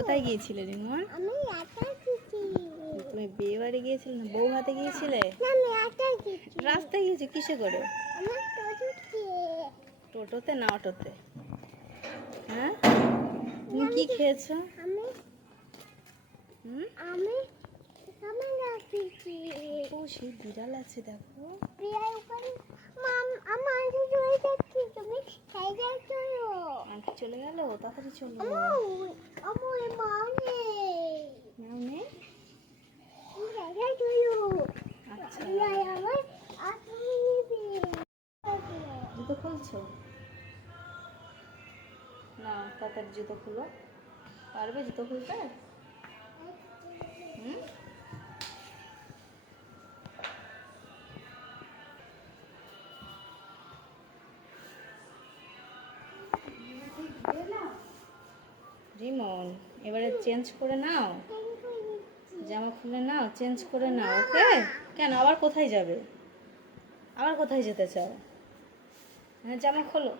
কোথায় গিয়েছিলে রিমন আমি একা তুমি বিয়ে বাড়ি গিয়েছিলে না বউ হাতে গিয়েছিলে? আমি রাস্তায় গিয়েছো কিসে করে? আমার তোজুকে টোটোতে না অটোতে? হ্যাঁ? তুমি কি খেয়েছো? আমি আমি ও সেই বিড়াল আছে দেখো। মাম আমার চলে যাচ্ছি তুমি খেয়ে যাও আন্টি চলে গেল তাড়াতাড়ি চলো আমার আমার মানে নাও নে খেয়ে যাও চলো আচ্ছা প্রিয়া আমার আর তুমি নিবি জুতো খুলছো? না তাড়াতাড়ি জুতো খুলো। পারবে জুতো খুলতে? হুম? রিমন, এবারে চেঞ্জ করে নাও। খুলে নাও চেঞ্জ করে নাও ওকে কেন? আবার কোথায় যাবে? আবার কোথায় যেতে চাও? হ্যাঁ জামা খোলো।